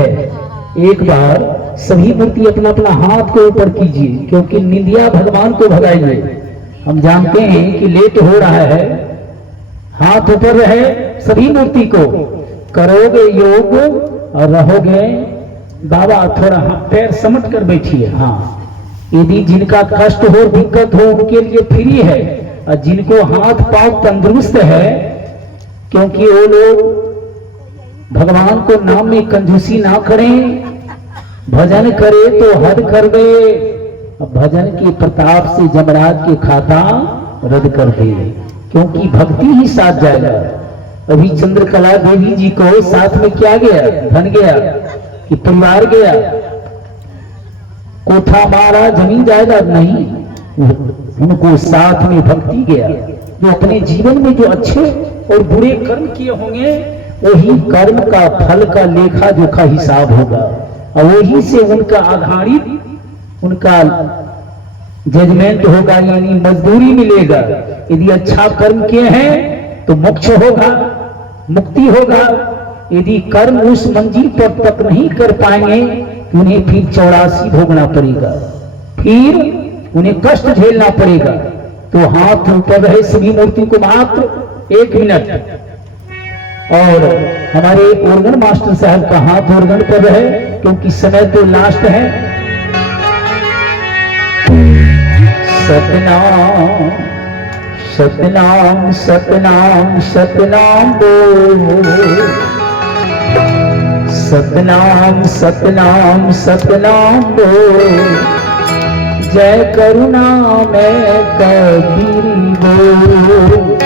है। एक बार सभी मूर्ति अपना अपना हाथ को ऊपर कीजिए, क्योंकि निंदिया भगवान को भगाइए। हम जानते हैं कि लेट हो रहा है। हाथ ऊपर रहे सभी मूर्ति को, करोगे योग और रहोगे। बाबा थोड़ा पैर समट कर बैठिए। हाँ, यदि जिनका कष्ट हो, दिक्कत हो, उनके लिए फ्री है। और जिनको हाथ पांव तंदुरुस्त है, क्योंकि वो लोग भगवान को नाम में कंजूसी ना करें, भजन करे तो हद कर दे। भजन के प्रताप से जमराज के खाता रद्द कर दे, क्योंकि भक्ति ही साथ जाएगा। अभी चंद्रकला देवी जी को साथ में क्या गया? धन गया कि परिवार गया? कोठा मारा, जमीन जायदाद नहीं, उनको साथ में भक्ति गया। जो अपने जीवन में जो अच्छे और बुरे कर्म किए होंगे, वही कर्म का फल का लेखा जोखा हिसाब होगा, और वही से उनका आधारित उनका जजमेंट होगा, यानी मजदूरी मिलेगा। यदि अच्छा कर्म किए हैं तो मोक्ष होगा, मुक्ति होगा। यदि कर्म उस मंजिल पर तक नहीं कर पाएंगे, उन्हें फिर 84 भोगना पड़ेगा, फिर उन्हें कष्ट झेलना पड़ेगा। तो हाथ ऊपर रहे सभी मूर्ति को मात्र 1 मिनट। और हमारे ऑर्गन मास्टर साहब का हाथ ऑर्गन पर रहे, क्योंकि समय तो लास्ट है। सतनाम सतनाम सतनाम सतनाम बोल, सतनाम सतनाम सतनाम बोल, जय करुणा मैं कबीर बोल।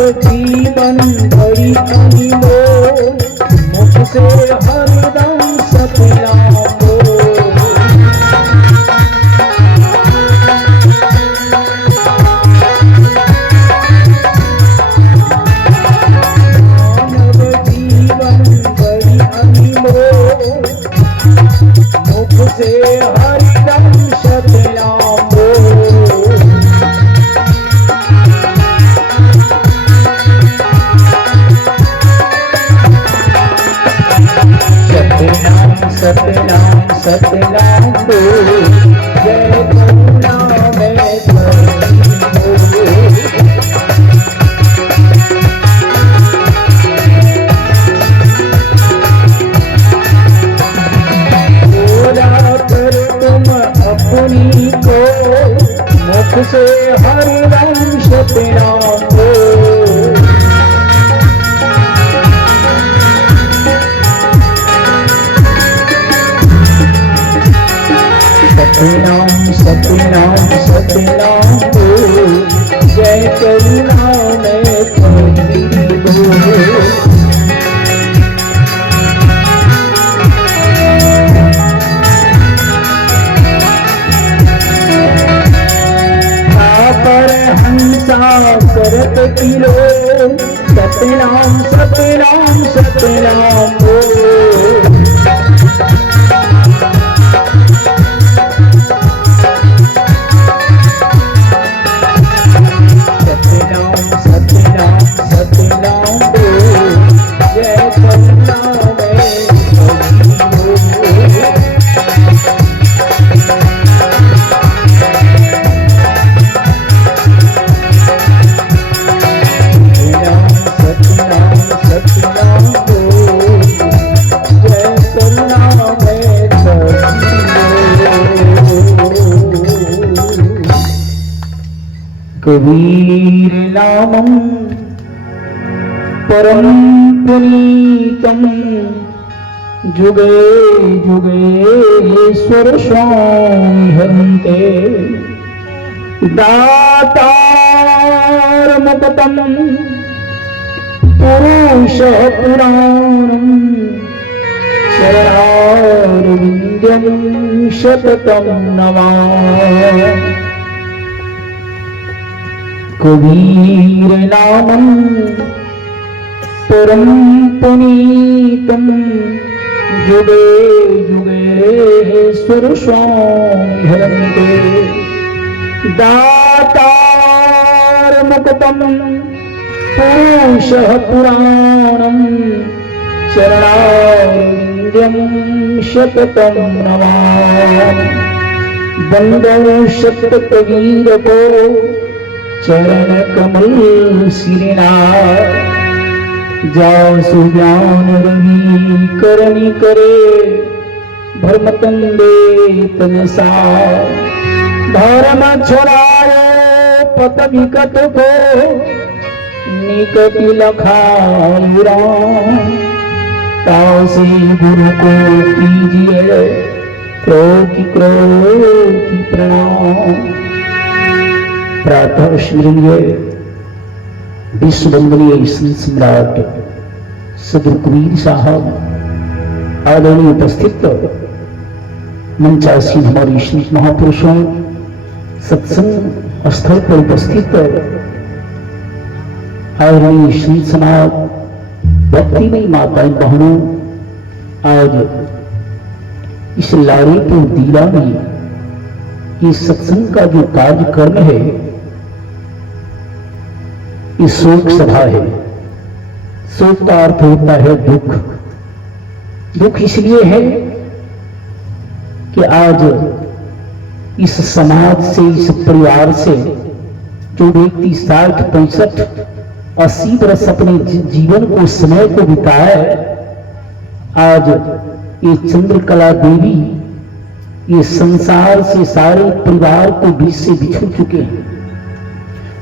जीवन भरी अनिमोल, मुख से हरदम सतनाम बोल। मानव जीवन भरी अनिमोल, मुख से हरदम सतनाम बोल। सतनाम सतनाम बोल, जय करुणा मैं कबीर बोल। बोला कर तुम अपनी को, मुख से हरदम सतनाम बोल। सतनाम सतनाम सतनाम बोल, जय करुणा मैं कबीर बोल। पर हंसा करत किलो, सतनाम सतनाम सतनाम बोल। कबीर नामं परम पुनीतम जुगे जुगेश्वर स्वामी हन्ते दातार मुक्तम पुरुष पुराणं शरणारविंदं शततं नमामि। कबीर नामं परम पुनीतं जुगे जुगेश्वर स्वामी हरन्ते दातार मुक्तं पुरुषः पुराणं शरणारविंदं शततं नमामि। बंदो शत कबीर को चरण कमल सिरनार जासु ज्ञान रवि करनी करे भ्रमतंदे तनसार धर्म छोड़ाए पत विकट को निकट लखायुरा तासी गुरु को कीजिए क्रोधि प्रणाम। प्रातः स्मरणीय विश्ववंदनीय संत सम्राट सदगुरु कबीर साहब आदरणीय उपस्थित मंचासीन हमारे संत महापुरुषों, सत्संग स्थल पर उपस्थित आदरणीय संत समाज, भक्तिमयी माताएं बहनों, आज इस लाड़ीपुर दीला में ये सत्संग का जो कार्यक्रम है, ये शोक सभा है। शोक का अर्थ होता है दुख। दुख इसलिए है कि आज इस समाज से, इस परिवार से जो व्यक्ति 60, 65, 80 वर्ष अपने जीवन को, समय को बिताया है, आज ये चंद्रकला देवी ये संसार से सारे परिवार को बीच से बिछुड़ चुके हैं।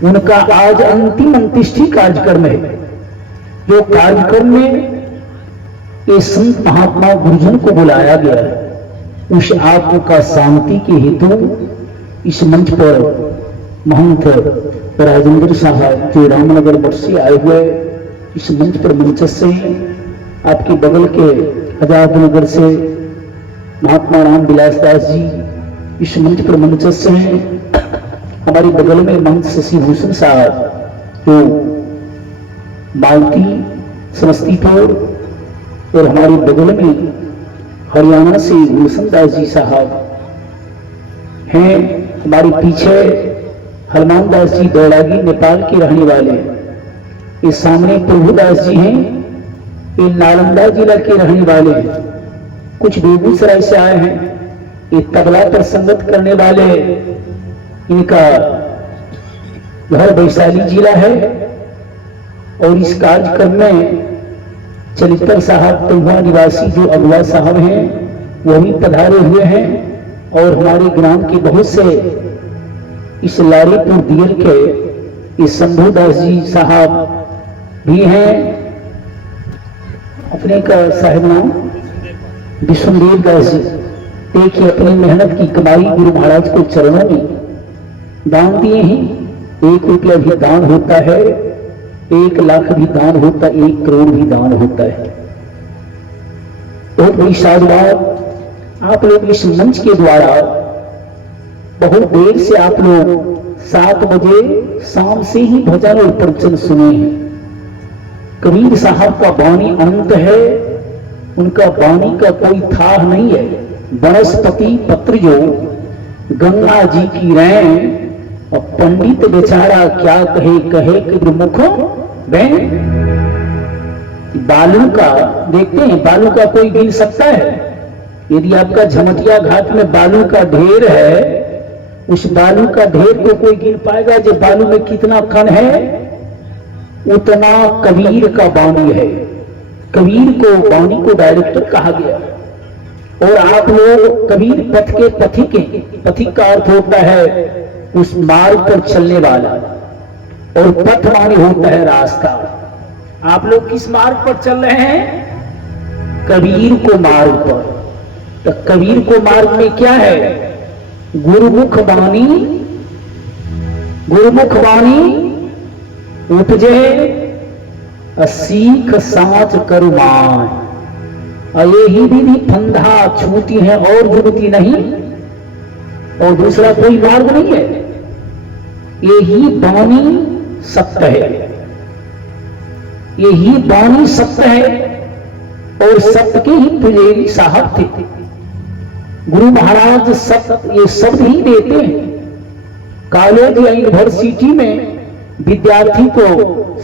उनका आज अंतिम अंत्येष्टि कार्यक्रम है। जो कार्यक्रम में ये संत महात्मा गुरुजन को बुलाया गया है, उस आत्मा का शांति के हेतु इस मंच पर महंत राजेंद्र साहब जो रामनगर मठ से आए हुए इस मंच पर मंचस्थ हैं। आपके बगल के आजाद नगर से महात्मा राम विलास दास जी इस मंच पर मंचस्थ हैं। हमारे बगल में महंत शशि भूषण साहब जो मालती समस्तीपुर, और हमारे बगल में हरियाणा से गुलशन दास जी साहब हैं। हमारे पीछे हनुमान दास जी दौड़ागी नेपाल के रहने वाले। ये सामने प्रभुदास जी हैं, ये नालंदा जिला के रहने वाले हैं। कुछ बेगूसराय से आए हैं। ये तबला पर संगत करने वाले, इनका घर वैशाली जिला है। और इस कार्यक्रम में चरित्र साहब तहुआ निवासी जो अगुआ साहब हैं वो भी पधारे हुए हैं। और हमारे ग्राम के बहुत से इस लाड़ीपुर दियल के इस शंभुदास जी साहब भी हैं। अपने का साहिब नाम विष्णुदेव दास जी, देखिए अपनी मेहनत की कमाई गुरु महाराज को चरणों में दान दिए हैं। 1 रुपया भी दान होता है, 1 लाख भी दान होता है, 1 करोड़ भी दान होता है। बहुत बड़ी साधुवाद। आप लोग इस मंच के द्वारा बहुत देर से आप लोग 7 बजे शाम से ही भजन और प्रवचन सुने हैं। कबीर साहब का वाणी अनंत है, उनका वाणी का कोई था नहीं है। वनस्पति पत्र जो गंगा जी की रैन, और पंडित बेचारा क्या कहे कि मुख बैन। बालू का देखते हैं, बालू का कोई गिन सकता है? यदि आपका झमटिया घाट में बालू का ढेर है, उस बालू का ढेर को कोई गिन पाएगा? जो बालू में कितना कण है, उतना कबीर का वाणी है। कबीर को वाणी को डायरेक्टर कहा गया। और आप लोग कबीर पथ के पथिक हैं। पथिक का अर्थ होता है उस मार्ग पर चलने वाला। और पथ माने होता है रास्ता। आप लोग किस मार्ग पर चल रहे हैं? कबीर को मार्ग पर। तो कबीर को मार्ग में क्या है? गुरुमुख वाणी, गुरुमुख वाणी उपजे सीख साच करुमान। और यही विधि फंदा छूती है और जुड़ती नहीं, और दूसरा कोई मार्ग नहीं है। यही वाणी सत्य है, यही वाणी सत्य है। और सत्य के ही पुजारी साहब थे। गुरु महाराज सत्य ये शब्द ही देते हैं। कॉलेज या यूनिवर्सिटी में विद्यार्थी को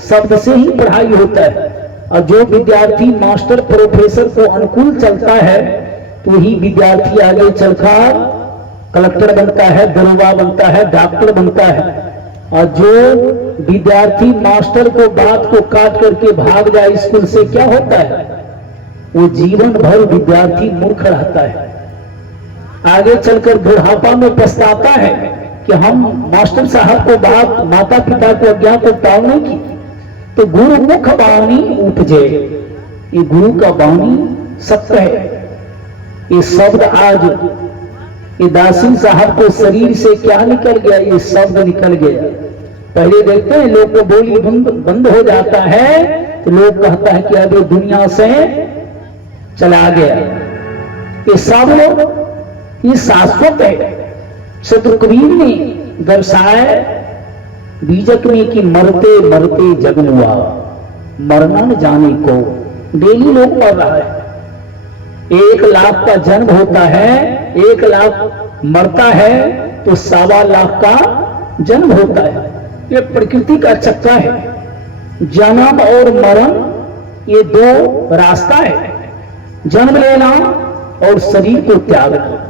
शब्द से ही पढ़ाई होता है, और जो विद्यार्थी मास्टर प्रोफेसर को अनुकूल चलता है तो ही विद्यार्थी आगे चलकर कलेक्टर बनता है, दरोगा बनता है, डॉक्टर बनता है। और जो विद्यार्थी मास्टर को बात को काट करके भाग जाए स्कूल से, क्या होता है? वो जीवन भर विद्यार्थी मूर्ख रहता है। आगे चलकर बुढ़ापा में पछताता है कि हम मास्टर साहब को बात, माता पिता को अज्ञा को टालने की। तो गुरु मुख वाणी उपजे, ये गुरु का वाणी सत्य है। ये शब्द आज ये दासिन साहब को शरीर से क्या निकल गया? ये शब्द निकल गया। पहले देखते हैं लोग को बोली बंद हो जाता है तो लोग कहता है कि अब ये दुनिया से चला गया। ये सब लोग ये शाश्वत है। सदगुरु कबीर ने दर्शाया बीजक में कि मरते मरते जग हुआ, मरना न जाने को। डेली लोग मर रहा है। 1 लाख का जन्म होता है, 1 लाख मरता है, तो 1.25 लाख का जन्म होता है। ये प्रकृति का चक्कर है। जन्म और मरण ये 2 रास्ता है, जन्म लेना और शरीर को त्यागना।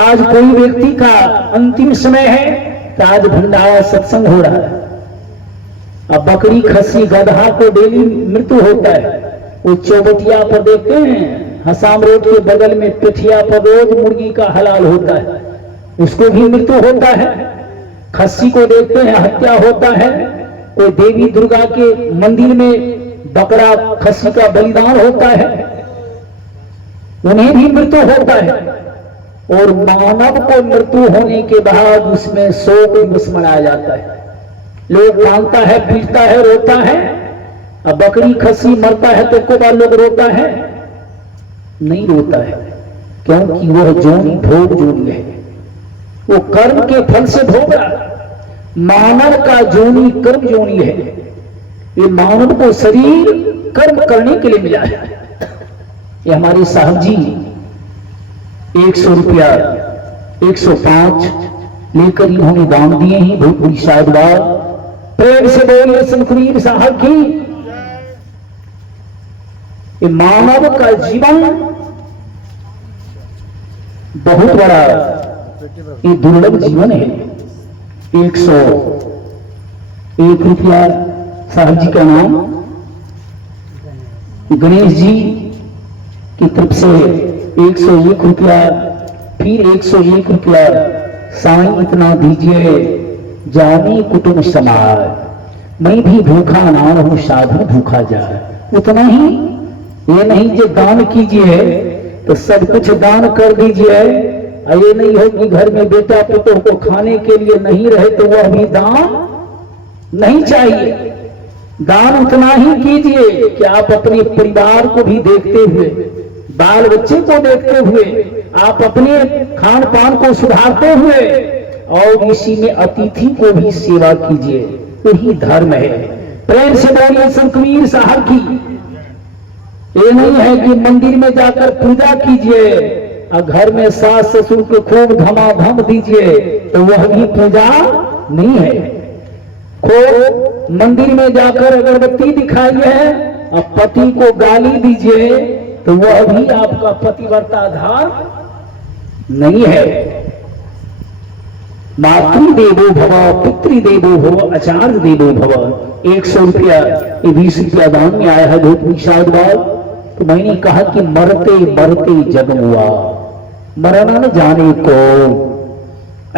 आज कोई व्यक्ति का अंतिम समय है तो आज भंडारा सत्संग हो रहा है। अब बकरी खस्सी गधा को डेली मृत्यु होता है। वो चौबटिया पर देखते हैं, हसाम रोड के बगल में पिठिया पर रोज मुर्गी का हलाल होता है, उसको भी मृत्यु होता है। खस्सी को देखते हैं, हत्या होता है। कोई देवी दुर्गा के मंदिर में बकरा खस्सी का बलिदान होता है, उन्हें भी मृत्यु होता है। और मानव को मृत्यु होने के बाद उसमें शोक दिवस मनाया जाता है। लोग मानता है, पीटता है, रोता है। अब बकरी खस्सी मरता है तो को बार लोग रोता है? नहीं रोता है, क्योंकि वह जोनी भोग जोनी है, वो कर्म के फल से भोग रहा है। मानव का जोनी कर्म जोनी है। ये मानव को शरीर कर्म करने के लिए मिला है। ये हमारे साहब जी 100 रुपया 105 लेकर इन्होंने दान दिए हैं। बहुत बड़ी शायदवाद। प्रेम से बोलिए संत कबीर साहब की। ये मानव का जीवन बहुत बड़ा ये दुर्लभ जीवन है। 101 रुपया साहब जी का नाम गणेश जी की तरफ से 101 रुपया, फिर 101 रुपया। साईं इतना दीजिए जानी कुटुंब समाज, मैं भी भूखा ना हूं साधन भूखा जाए। उतना ही, ये नहीं जो दान कीजिए तो सब कुछ दान कर दीजिए। ये नहीं हो कि घर में बेटा पुत्र को खाने के लिए नहीं रहे तो वह भी दान नहीं चाहिए। दान उतना ही कीजिए कि आप अपने परिवार को भी देखते हुए, बाल बच्चे को देखते हुए, आप अपने खान पान को सुधारते हुए, और इसी में अतिथि को भी सेवा कीजिए। यही धर्म है। प्रेम से बोलिए संत कबीर साहब की। ये नहीं है कि मंदिर में जाकर पूजा कीजिए और घर में सास ससुर को खूब धमाधम दीजिए, तो वह भी पूजा नहीं है। खूब मंदिर में जाकर अगरबत्ती दिखाइए और पति को गाली दीजिए, तो वह भी आपका पतिव्रता धर्म नहीं है। मातृदेवो भव, पितृदेवो भव, आचार्य देवो भव। 100 रुपया, ये 20 रुपया दान में आया है। बहुत विशाल बात। तो मैंने कहा कि मरते मरते जग हुआ, मरना न जाने को।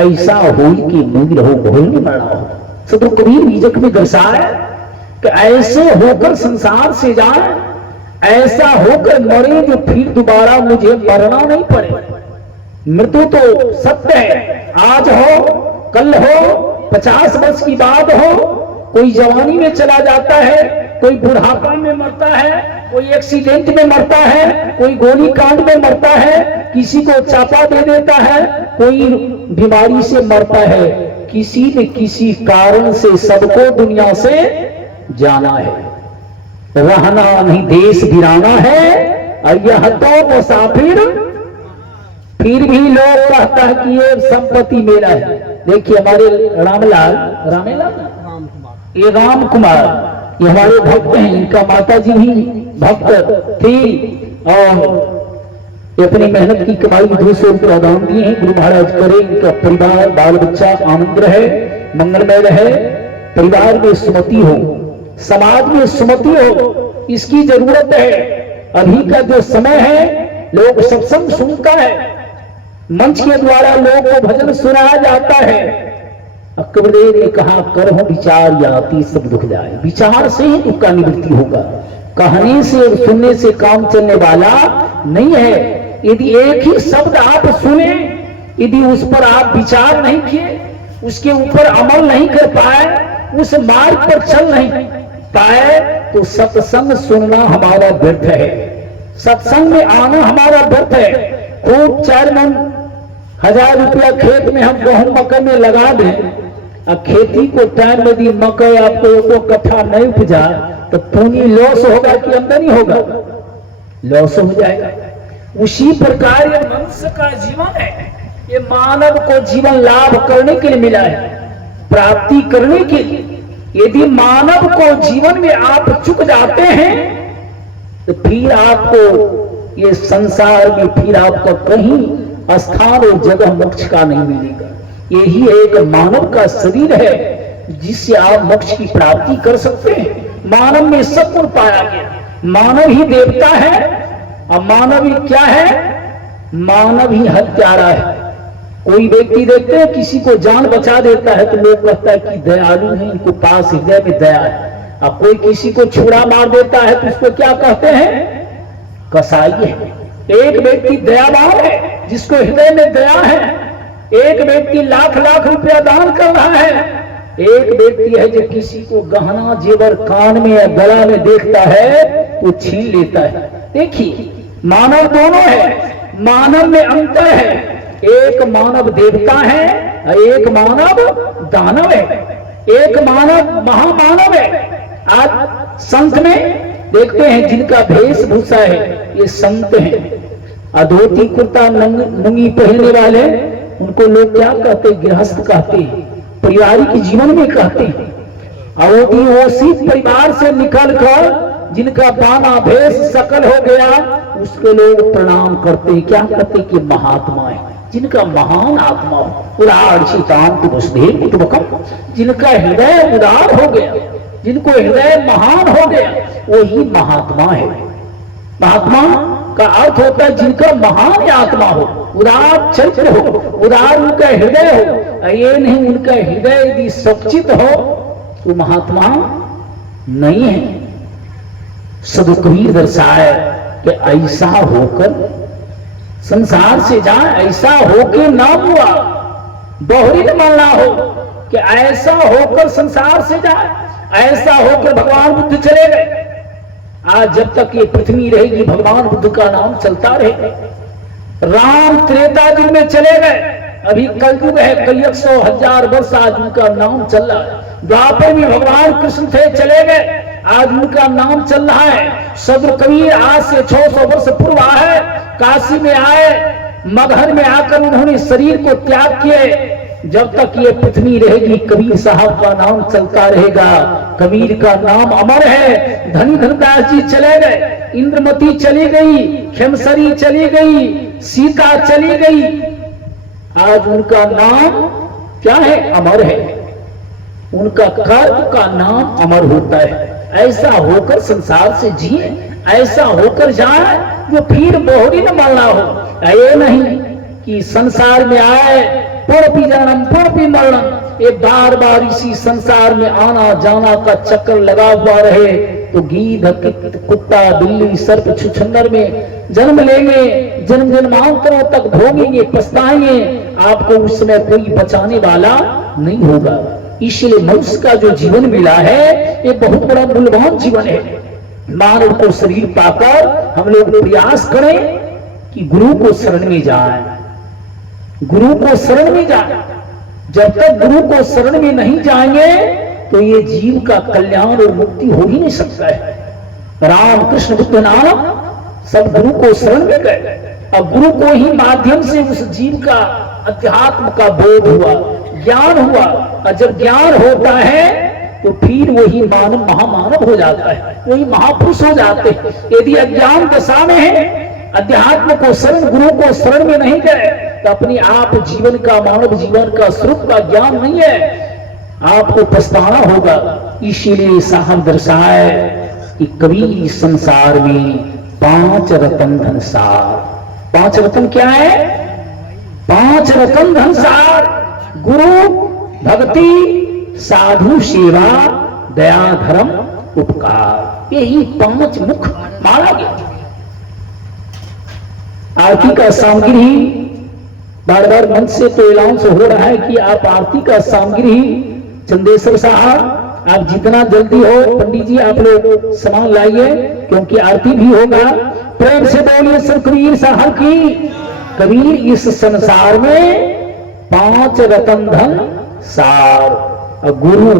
ऐसा हो कि मुझ रहो भोल नहीं मरा हो। सदगुरु कबीर बीजक में दर्शाया कि ऐसे होकर संसार से जाए, ऐसा होकर मरे जो फिर दोबारा मुझे मरना नहीं पड़े। मृत्यु तो सत्य है, आज हो कल हो, 50 वर्ष की बात हो, कोई जवानी में चला जाता है, कोई बुढ़ापा में मरता है, कोई एक्सीडेंट में मरता है, कोई गोली कांड में मरता है, किसी को चापा दे देता है, कोई बीमारी से मरता है, किसी न किसी कारण से सबको दुनिया से जाना है। रहना नहीं देश वीराना है, और यह तो मुसाफिर। फिर भी लोग कहता है कि ये संपत्ति मेरा है। देखिए हमारे रामलाल ये राम कुमार, ये हमारे भक्त हैं, इनका माता जी भी भक्त थी और अपनी मेहनत की कमाई 200 रुपया दान दिए हैं। गुरु महाराज करे इनका परिवार बाल बच्चा आनंद रहे, मंगलमय रहे, परिवार में सुमति हो, समाज में सुमति हो, इसकी जरूरत है। अभी का जो समय है, लोग सत्संग सुनता है, मंच के द्वारा लोग को भजन सुनाया जाता है। कबीर ने कहा करहो विचार या अति सब दुख जाए। विचार से ही दुख का निवृत्ति होगा, कहने से और सुनने से काम चलने वाला नहीं है। यदि एक ही शब्द आप सुने, यदि उस पर आप विचार नहीं किए, उसके ऊपर अमल नहीं कर पाए, उस मार्ग पर चल नहीं पाए, तो सत्संग सुनना हमारा व्यर्थ है, सत्संग में आना हमारा व्यर्थ है। खूब 4 मन 1000 रुपया खेत में हम गेहूं मकई में लगा दें, अब खेती को टाइम में दी मकई आपको एको कट्ठा नहीं उपजा, तो पूंजी लॉस होगा कि आमदनी होगा? लॉस हो जाएगा। उसी प्रकार ये मनुष्य का जीवन है, ये मानव को जीवन लाभ करने के लिए मिला है, प्राप्ति करने के लिए। यदि मानव को जीवन में आप चुक जाते हैं, तो फिर आपको ये संसार में फिर आपका कहीं स्थान और जगह मोक्ष का नहीं मिलेगा। यही एक मानव का शरीर है जिससे आप मोक्ष की प्राप्ति कर सकते हैं। मानव में सब गुण पाया गया, मानव ही देवता है और मानव ही क्या है? मानव ही हत्यारा है। कोई व्यक्ति देखते हैं किसी को जान बचा देता है तो लोग कहता है कि दयालु है, इनको पास हृदय में दया है। अब कोई किसी को छुरा मार देता है तो उसको क्या कहते हैं? कसाई है। एक व्यक्ति दयावान है जिसको हृदय में दया है, एक व्यक्ति लाख लाख रुपया दान कर रहा है, एक व्यक्ति है जो किसी को गहना जेवर कान में या गला में देखता है तो छीन लेता है। देखिए मानव दोनों है, मानव में अंतर है, एक मानव देवता है और एक मानव दानव है, एक मानव महामानव है। आज संत में देखते हैं जिनका वेशभूषा है ये संत हैं, धोती कुर्ता नंगी पहनने वाले, उनको लोग क्या कहते हैं? गृहस्थ कहते हैं, पारिवारिक जीवन में कहते हैं। और उसी परिवार से निकलकर जिनका बाना भेष सकल हो गया उसको लोग प्रणाम करते हैं। क्या कहते हैं? कि महात्मा है, जिनका महान आत्मा हो, उदार चितांत वसुदेव कुटुंबकम, जिनका हृदय उदार हो गया, जिनको हृदय महान हो गया, वही महात्मा है। महात्मा का अर्थ होता है जिनका महान आत्मा हो, उदार चरित्र हो, उदार उनका हृदय हो। ये नहीं उनका हृदय यदि सचित हो तो महात्मा नहीं है। सदगुरु कबीर दर्शाए कि ऐसा होकर संसार से जाए, ऐसा होके ना हुआ, दोहरी न मानना हो कि ऐसा होकर संसार से जाए, ऐसा होकर भगवान बुद्ध चले गए। आज जब तक ये पृथ्वी रहेगी भगवान बुद्ध का नाम चलता रहेगा। राम त्रेता युग में चले गए, अभी कलयुग है, कई 100,000 वर्ष आज उनका नाम चल रहा है। द्वापर में भगवान कृष्ण थे, चले गए, आज उनका नाम चल रहा है। सदगुरु कबीर आज से 600 वर्ष पूर्व आए, काशी में आए, मगहर में आकर उन्होंने शरीर को त्याग किए। जब तक ये पृथ्वी रहेगी कबीर साहब का नाम चलता रहेगा, कबीर का नाम अमर है। धनी धनदास जी चले गए, इंद्रमती चली गई, खेमसरी चली गई, सीता चली गई, आज उनका नाम क्या है? अमर है। उनका कर्म का नाम अमर होता है। ऐसा होकर संसार से जिए, ऐसा होकर जाए जो फिर बोहरी न मरना हो। ये नहीं कि संसार में आए पुनः जन्म पुनः मरणम, ये बार बार इसी संसार में आना जाना का चक्कर लगा हुआ रहे तो गीध कुत्ता बिल्ली सर्प छुछुंदर में जन्म लेंगे, जन्म जन्मांतरों तक भोगेंगे, पछताएंगे, आपको उस समय कोई बचाने वाला नहीं होगा। इसलिए मनुष्य का जो जीवन मिला है ये बहुत बड़ा मूल्यवान जीवन है। मानव को शरीर पाकर हम लोग प्रयास करें कि गुरु को शरण में जाएं, गुरु को शरण में जाएं। जब तक गुरु को शरण में नहीं जाएंगे तो ये जीव का कल्याण और मुक्ति हो ही नहीं सकता है। राम कृष्ण बुद्ध नानक सब गुरु को शरण में गए और गुरु को ही माध्यम से उस जीव का अध्यात्म का बोध हुआ, ज्ञान हुआ, और जब ज्ञान होता है तो फिर वही मानव महामानव हो जाता है, वही महापुरुष हो जाते हैं। यदि अज्ञान दशा में है, अध्यात्म को शरण गुरु को शरण में नहीं गए तो अपने आप जीवन का, मानव जीवन का स्वरूप का ज्ञान नहीं है, आपको पछताना होगा। इसीलिए साहब दर्शाए कि कबीर संसार में 5 रतन धन सार। 5 रतन क्या है? 5 रतन धन सार, गुरु भक्ति, साधु सेवा, दया धर्म उपकार, यही 5 मुख माना गया। आरती का सामग्री बार बार मंच से तो अनाउंस हो रहा है कि आप आरती का सामग्री, चंदेश्वर साहब आप जितना जल्दी हो, पंडित जी आप लोग सामान लाइए क्योंकि आरती भी होगा। प्रेम से बोलिए सर कबीर साहब की। कबीर इस संसार में 5 रतन धन सार, और गुरु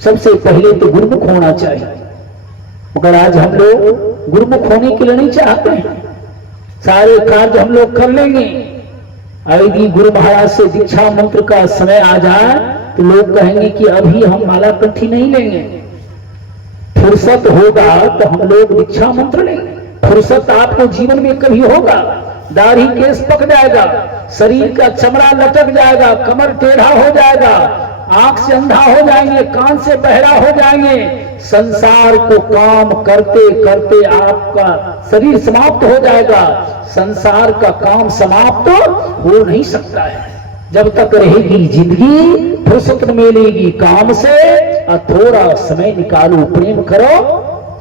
सबसे पहले तो गुरुमुख होना चाहिए। मगर आज हम लोग गुरुमुख होने के लिए नहीं चाहते हैं, सारे कार्य हम लोग कर लेंगे। यदि गुरु महाराज से दीक्षा मंत्र का समय आ जाए तो लोग कहेंगे कि अभी हम माला कंठी नहीं लेंगे, फुर्सत होगा तो हम लोग दीक्षा मंत्र लेंगे। फुर्सत आपको जीवन में कभी होगा, दाढ़ी केस पक जाएगा, शरीर का चमड़ा लटक जाएगा, कमर टेढ़ा हो जाएगा, आंख से अंधा हो जाएंगे, कान से बहरा हो जाएंगे। संसार को काम करते करते आपका शरीर समाप्त हो जाएगा। संसार का काम समाप्त हो नहीं सकता है। जब तक रहेगी जिंदगी फुर्सत मिलेगी काम से, और थोड़ा समय निकालो, प्रेम करो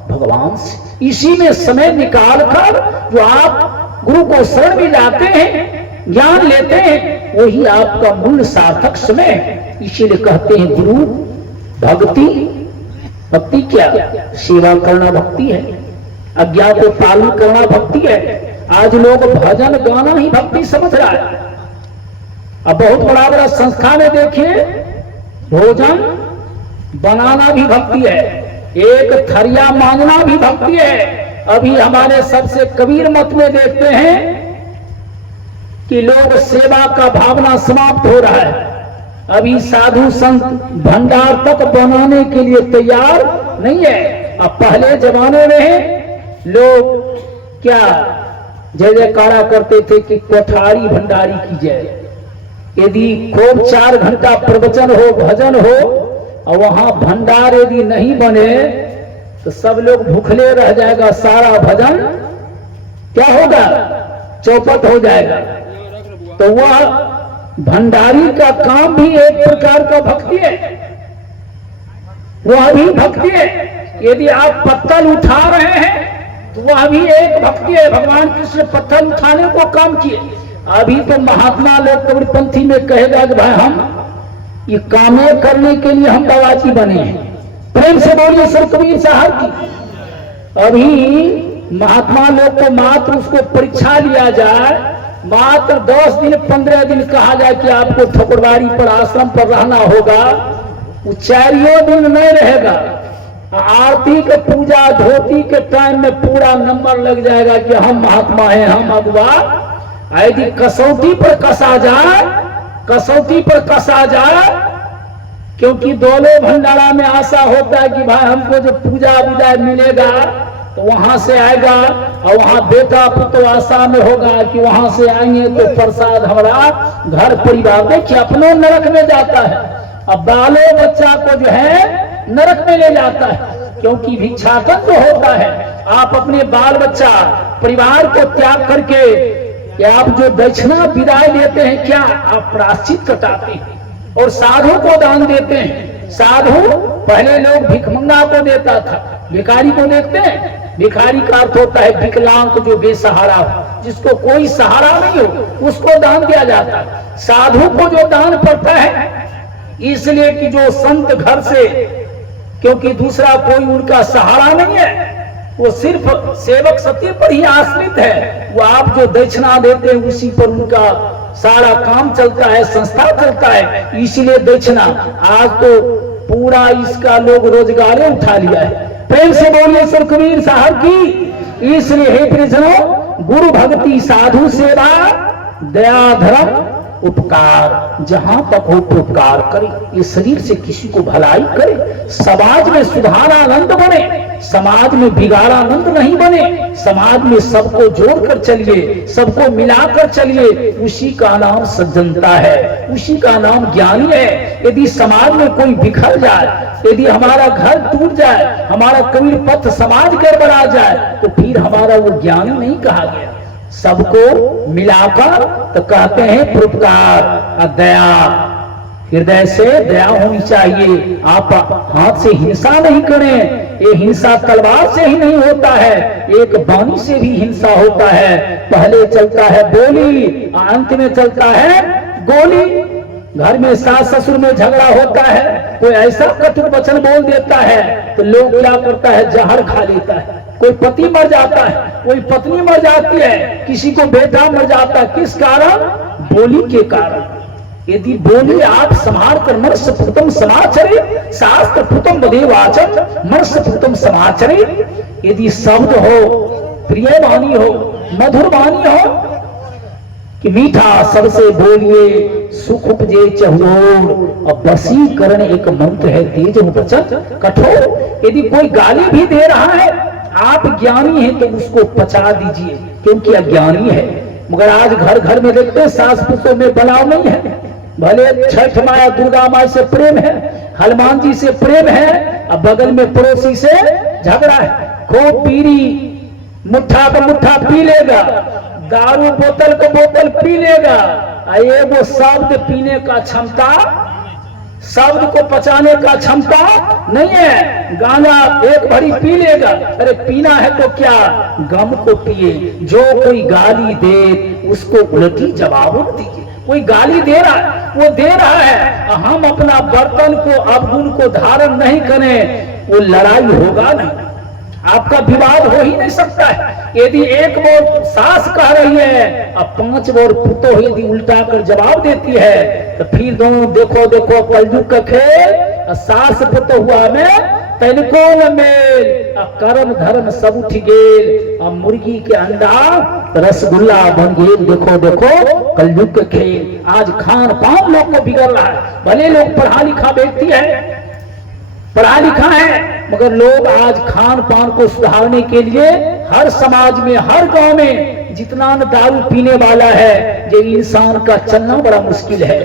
भगवान से। इसी में समय निकाल कर जो आप गुरु को शरण में जाते हैं, ज्ञान लेते हैं, वही आपका मूल सार्थक समय है। इसीलिए कहते हैं गुरु भक्ति। भक्ति क्या? सेवा करना भक्ति है, आज्ञा को पालन करना भक्ति है। आज लोग भजन गाना ही भक्ति समझ रहा है। अब बहुत बड़ा बड़ा संस्था में देखिए, भोजन बनाना भी भक्ति है, एक थरिया मांगना भी भक्ति है। अभी हमारे सबसे कबीर मत में देखते हैं कि लोग सेवा का भावना समाप्त हो रहा है। अभी साधु संत भंडार तक बनाने के लिए तैयार नहीं है। अब पहले जमाने में लोग क्या जय जयकारा करते थे कि कोठारी भंडारी की जय। यदि खूब 4 घंटा प्रवचन हो, भजन हो, और वहां भंडार यदि नहीं बने तो सब लोग भूखले रह जाएगा, सारा भजन क्या होगा? चौपट हो जाएगा। तो वह भंडारी का काम भी एक प्रकार का भक्ति है, वह भी भक्ति है। यदि आप पत्थर उठा रहे हैं तो वह भी एक भक्ति है। भगवान कृष्ण पत्थर उठाने को काम किए। अभी तो महात्मा लोग कबीरपंथी में कहेगा कि भाई हम ये कामें करने के लिए हम बाबाजी बने हैं। प्रेम से बोलिए सर कबीर साहब की। अभी महात्मा लोग को मात्र उसको परीक्षा लिया जाए, मात्र 10 दिन 15 दिन कहा जाए कि आपको ठकुरबाड़ी पर आश्रम पर रहना होगा, वो 4 दिन नहीं रहेगा। आरती के पूजा धोती के टाइम में पूरा नंबर लग जाएगा कि हम महात्मा हैं, हम अगुआ। यदि कसौटी पर कसा जाए, कसौटी पर कसा जाए, क्योंकि दोनों भंडारा में आशा होता है कि भाई हमको जो पूजा विदाई मिलेगा तो वहां से आएगा, और वहां बेटा पुत्र आशा में होगा कि वहां से आएंगे तो प्रसाद हमारा घर परिवार देखिए अपनों नरक में जाता है। अब बालो बच्चा को जो है नरक में ले जाता है, क्योंकि भिक्षाटन जो होता है, आप अपने बाल बच्चा परिवार को त्याग करके, कि आप जो दक्षिणा विदाई लेते हैं, क्या आप प्रायश्चित कटाते हैं? और साधु को दान देते हैं। साधु पहले लोग भिखमंगा को देता था, भिखारी को देखते हैं। भिखारी का अर्थ होता है विकलांग, जो बेसहारा हो, जिसको कोई सहारा नहीं हो, उसको दान दिया जाता है। साधु को जो दान पड़ता है, इसलिए कि जो संत घर से, क्योंकि दूसरा कोई उनका सहारा नहीं है, वो सिर्फ सेवक सत्य पर ही आश्रित है। वो आप जो दक्षिणा देते हैं उसी पर उनका सारा काम चलता है, संस्था चलता है, इसलिए दक्षिणा। आज तो पूरा इसका लोग रोजगार उठा लिया है। प्रेम से बोलिए सुखबीर साहब की। इसलिए हे प्रियजनों, गुरु भक्ति, साधु सेवा, दया धर्म, उपकार, जहां तक हो उपकार करे। ये शरीर से किसी को भलाई करे, समाज में सुधारानंद बने, समाज में बिगाड़ानंद नहीं बने, समाज में सबको जोड़कर चलिए, सबको मिलाकर चलिए। उसी का नाम सज्जनता है, उसी का नाम ज्ञानी है। यदि समाज में कोई बिखर जाए, यदि हमारा घर टूट जाए, हमारा कबीर पथ समाज गड़बड़ा जाए, तो फिर हमारा वो ज्ञानी नहीं कहा गया। सबको मिलाकर तो कहते हैं परोपकार, दया, हृदय से दया होनी चाहिए। आप हाथ से हिंसा नहीं करें। ये हिंसा तलवार से ही नहीं होता है, एक वाणी से भी हिंसा होता है। पहले चलता है बोली, अंत में चलता है गोली। घर में सास ससुर में झगड़ा होता है, कोई ऐसा कटु वचन बोल देता है तो लोग क्या करता है, जहर खा लेता है। कोई पति मर जाता है, कोई पत्नी मर जाती है, किसी को बेटा मर जाता है। किस कारण? बोली के कारण। यदि बोली आप संभाल कर, मनुष्य पुतम समाचरे, शास्त्र पुतम बदे वाचन, मनुष्य पुतम समाचरे। यदि शब्द हो, प्रिय वाणी हो, मधुर वाणी हो, कि मीठा सबसे बोलिए, सुख उपजे चहुओर। और वशीकरण एक मंत्र है, तेज वचन कठोर। यदि कोई गाली भी दे रहा है, आप ज्ञानी हैं तो उसको पचा दीजिए, क्योंकि अज्ञानी है। मगर आज घर घर में देखते हैं सास पुतों में बनाव नहीं है। भले छठ माया दुर्गा माई से प्रेम है, हनुमान जी से प्रेम है, अब बगल में पड़ोसी से झगड़ा है। खूब पीरी मुट्ठा का मुट्ठा पी लेगा, दारू बोतल को बोतल पी लेगा। ये वो शब्द पीने का क्षमता, शब्द को पचाने का क्षमता नहीं है। गाना एक भरी पी लेगा, अरे पीना है तो क्या, गम को पिए। जो कोई गाली दे उसको उल्टी जवाब दीजिए। कोई गाली दे रहा है, वो दे रहा है, हम अपना बर्तन को, अवगुण को धारण नहीं करें, वो लड़ाई होगा नहीं, आपका विवाद हो ही नहीं सकता है। यदि एक बार सास कह रही है और 5 बार पुतो यदि उल्टा कर जवाब देती है, तो फिर दोनों देखो देखो कलयुग का खेल। सास पुतो हुआ में तनिको न मेल, कर्म धर्म सब उठ गेल। और मुर्गी के अंडा रसगुल्ला बन गेल। देखो देखो कलयुग का खेल। आज खान पान लोग को बिगड़ रहा है। भले लोग पढ़ा लिखा व्यक्ति है, पढ़ा लिखा है, मगर लोग आज खान पान को सुधारने के लिए हर समाज में, हर गांव में जितना न दारू पीने वाला है, ये इंसान का चलना बड़ा मुश्किल है।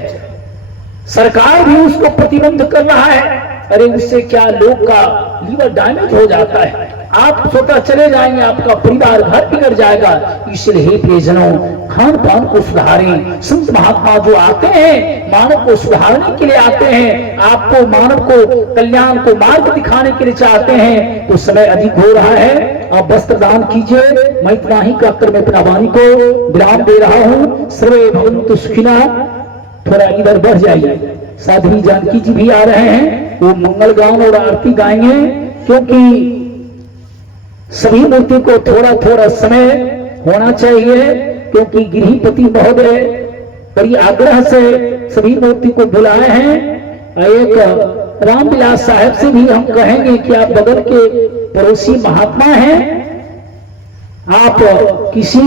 सरकार भी उसको प्रतिबंध कर रहा है। अरे उससे क्या लोग का लीवर डैमेज हो जाता है, आप स्वतः चले जाएंगे, आपका परिवार घर बिगड़ जाएगा। इसलिए हे प्रियजनों, खान पान को सुधारें। संत महात्मा जो आते हैं मानव को सुधारने के लिए आते हैं, आपको मानव को कल्याण को मार्ग दिखाने के लिए चाहते हैं, तो समय अधिक हो रहा है, आप वस्त्र दान कीजिए। मैं इतना ही कहकर मैं अपना वाणी को विराम दे रहा हूँ। सर्वे भवन्तु सुखिनः। थोड़ा इधर बढ़ जाइए, साध्वी जानकी जी भी आ रहे हैं, वो मंगल गान और आरती गाएंगे, क्योंकि सभी मूर्ति को थोड़ा थोड़ा समय होना चाहिए, क्योंकि गृहपति महोदय बड़ी आग्रह से सभी मूर्ति को बुलाए हैं। एक रामविलास साहब से भी हम कहेंगे कि आप बगल के पड़ोसी महात्मा हैं, आप किसी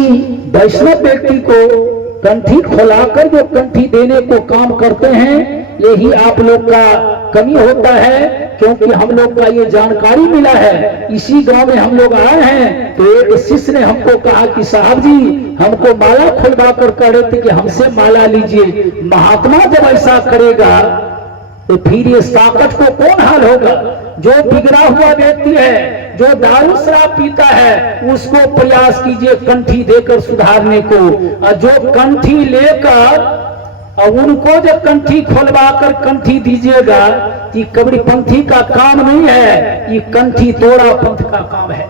वैष्णव व्यक्ति को कंठी खोलाकर जो कंठी देने को काम करते हैं, यही आप लोग का कमी होता है। क्योंकि हम लोग का ये जानकारी मिला है, इसी गांव में हम लोग आए हैं, तो एक शिष्य ने हमको कहा कि साहब जी हमको माला खुलवा कर कह रहे थे कि हमसे माला लीजिए। महात्मा जब ऐसा करेगा तो फिर ये साकट को कौन हाल होगा। जो बिगड़ा हुआ व्यक्ति है, जो दारू शराब पीता है, उसको प्रयास कीजिए कंठी देकर सुधारने को। और जो कंठी लेकर और उनको जब कंठी खोलवा कर कंठी दीजिएगा, ये कबीरपंथी का काम नहीं है, ये कंठी तोड़ा पंथ का काम है।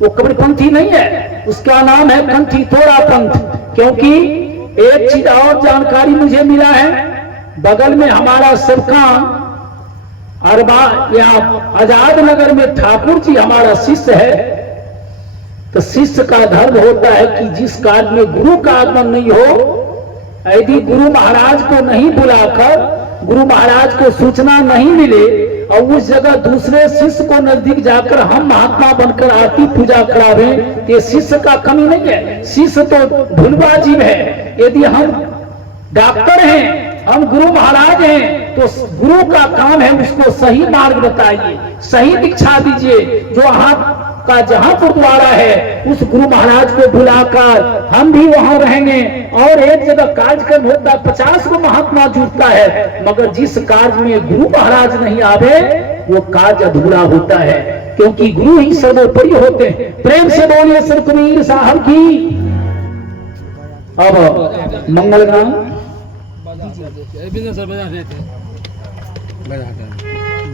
वो कबीरपंथी नहीं है, उसका नाम है कंठी तोड़ा पंथ। क्योंकि एक चीज और जानकारी मुझे मिला है, बगल में हमारा सबका अरबा यहाँ आजाद नगर में ठाकुर जी हमारा शिष्य है। तो शिष्य का धर्म होता है कि जिस कार्य में गुरु का आगमन नहीं हो, यदि गुरु महाराज को नहीं बुलाकर, गुरु महाराज को सूचना नहीं मिले और उस जगह दूसरे शिष्य को नजदीक जाकर हम महात्मा बनकर आरती पूजा करावे, ये शिष्य का कमी नहीं है। शिष्य तो भूलवा जीव है। यदि हम डॉक्टर हैं, हम गुरु महाराज हैं, तो गुरु का काम है उसको सही मार्ग बताइए, सही दीक्षा दीजिए। जो का जहां गुरुद्वारा है उस गुरु महाराज को बुलाकर हम भी वहां रहेंगे। और एक जगह कार्यक्रम होता है, 50 को महात्मा जुटता है, मगर जिस कार्य में गुरु महाराज नहीं आवे वो कार्य अधूरा होता है, क्योंकि गुरु ही सर्वोपरि होते हैं। प्रेम से बोलिए सर कबीर साहब की। अब मंगल गान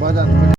बजा